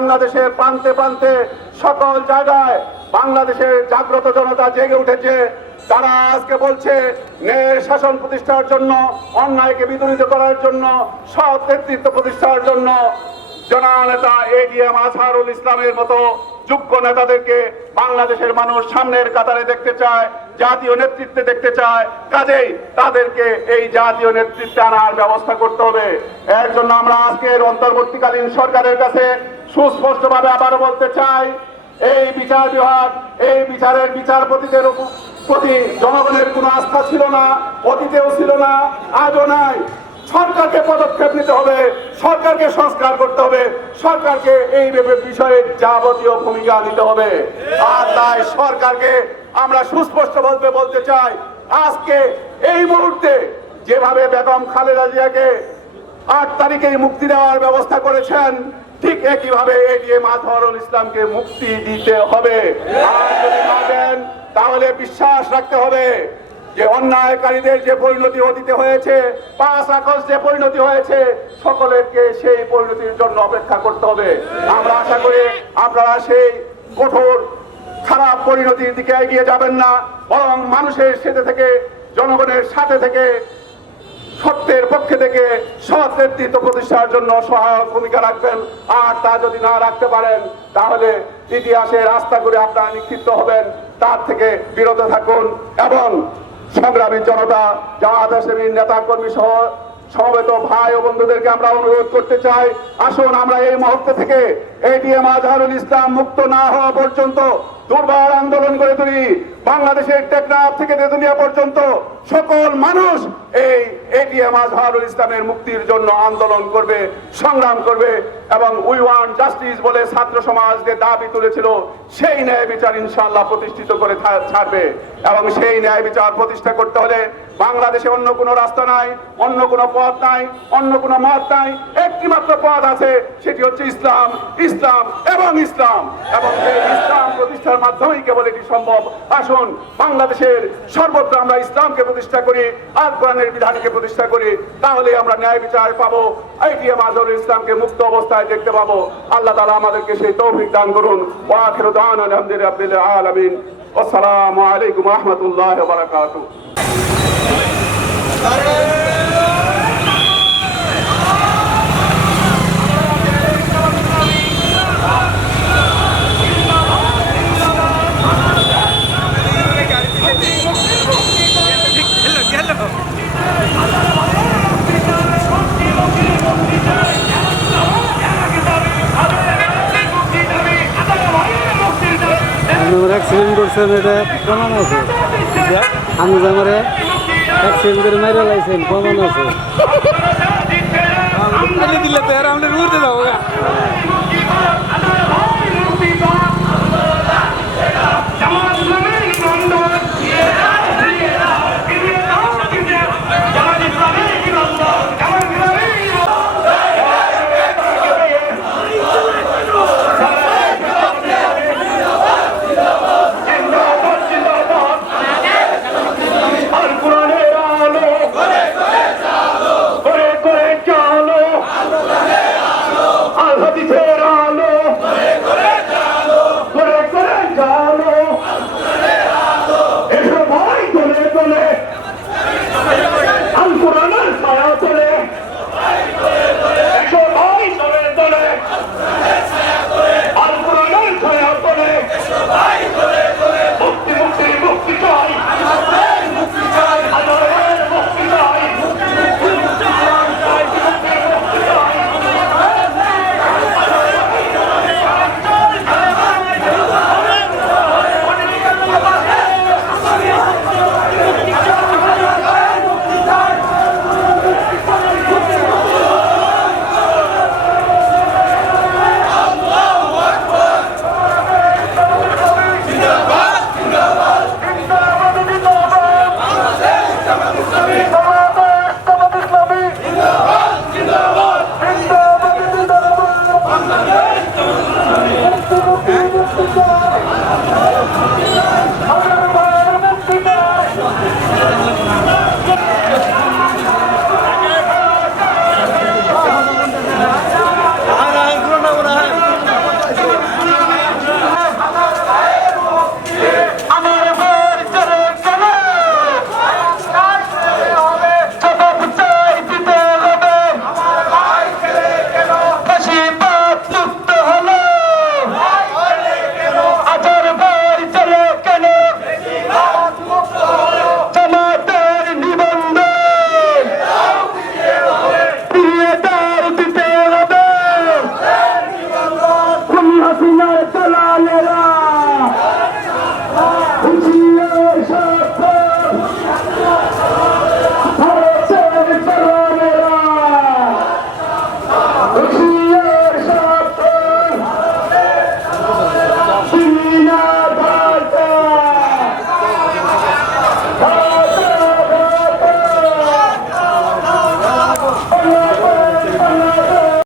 বাংলাদেশের প্রান্তে প্রান্তে সকল জায়গায় বাংলাদেশের জাগ্রত জনতা জেগে উঠেছে। তারা আজকে বলছে ন্যায় শাসন প্রতিষ্ঠার জন্য, অন্যায়কে বিতাড়িত করার জন্য, সৎ নেতৃত্ব প্রতিষ্ঠার জন্য জননেতা এটিএম আজহারুল ইসলামের মতো যোগ্য নেতাদেরকে বাংলাদেশের মানুষ সামনের কাতারে দেখতে চায়, জাতীয় নেতৃত্বে দেখতে চায়। কাজেই তাদেরকে এই জাতীয় নেতৃত্বে আনার ব্যবস্থা করতে হবে। এর জন্য আমরা আজকের অন্তর্বর্তীকালীন সরকারের কাছে সুস্পষ্টভাবে আবারও বলতে চাই, এই বিচার বিভাগ, এই বিচারের বিচারপতিদের প্রতি জনগণের কোনো আস্থা ছিল না, অতীতেও ছিল না, আজও নাই। সরকারকে পদক্ষেপ নিতে হবে, সরকারকে সংস্কার করতে হবে, সরকারকে এই বিষয়ে যাবতীয় ভূমিকা নিতে হবে। আর তাই সরকারকে আমরা সুস্পষ্টভাবে বলতে চাই, আজকে এই মুহূর্তে যেভাবে বেগম খালেদা জিয়াকে 8 তারিখে মুক্তি দেওয়ার ব্যবস্থা করেছেন, ঠিক একইভাবে এটিএম আজহারুল ইসলামকে মুক্তি দিতে হবে। আর যদি না দেন তাহলে বিশ্বাস রাখতে হবে যে অন্যায়কারীদের যে পরিণতি অতীতে হয়েছে, 5 আগস্ট যে পরিণতি হয়েছে, সকলকে সেই পরিণতির জন্য অপেক্ষা করতে হবে। আমরা আশা করি আপনারা সেই কঠোর খারাপ পরিণতির দিকে এগিয়ে যাবেন না, বরং মানুষের সাথে থেকে, জনগণের সাথে থেকে, সত্যের পক্ষে থেকে সৎ নেতৃত্ব প্রতিষ্ঠার জন্য সহায়ক ভূমিকা রাখবেন। আর তা যদি না রাখতে পারেন তাহলে ইতিহাসে রাস্তা করে আপনারা নিক্ষিপ্ত হবেন। তার থেকে বিরত থাকুন এবং সংগ্রামী জনতা, জামায়াত ইসলামীর নেতা কর্মী সহ সমবেত ভাই ও বন্ধুদেরকে আমরা অনুরোধ করতে চাই, আসুন আমরা এই মুহূর্তে থেকে এটিএম আজহারুল ইসলাম মুক্ত না হওয়া পর্যন্ত দুর্বার আন্দোলন করে তুলি। বাংলাদেশের টেকনাফ থেকে তেতুলিয়া পর্যন্ত সকল মানুষ এই এটিএম আজহারুল ইসলামের মুক্তির জন্য আন্দোলন করবে, সংগ্রাম করবে এবং উই ওয়ান্ট জাস্টিস বলে ছাত্র সমাজ যে দাবি তুলেছিল, সেই ন্যায় বিচার ইনশাআল্লাহ প্রতিষ্ঠিত করে ছাড়বে। এবং সেই ন্যায় বিচার প্রতিষ্ঠা করতে হলে বাংলাদেশে অন্য কোনো রাস্তা নাই, অন্য কোনো পথ নাই, অন্য কোনো মত নাই। একটি মাত্র পথ আছে, সেটি হচ্ছে ইসলাম, ইসলাম এবং ইসলাম। এবং এই ইসলাম প্রতিষ্ঠার মাধ্যমেই কেবল এটি সম্ভব। আসুন বাংলাদেশের সর্বত্র আমরা ইসলামকে প্রতিষ্ঠা করি, আল কোরআনের বিধানকে প্রতিষ্ঠা করি, তাহলে আমরা ন্যায় বিচার পাবো, এটিএম আজহারুল ইসলামকে মুক্ত অবস্থায় দেখতে পাবো। আল্লাহ তাআলা আমাদেরকে সেই তৌফিক দান করুন। ওয়া আখিরু দাওয়ানা আলহামদুলিল্লাহি রাব্বিল আলামিন। আসসালামু আলাইকুম ওয়া রাহমাতুল্লাহি ওয়া বারাকাতুহু। অ্যাক্সিডেন্ট করছেন, এটা প্রমাণ আছে। আমি যে আমার অ্যাক্সিডেন্ট করে মাইরে লাইছেন, প্রমাণ আছে। দিলে তো আমরা উঠতে যাবো।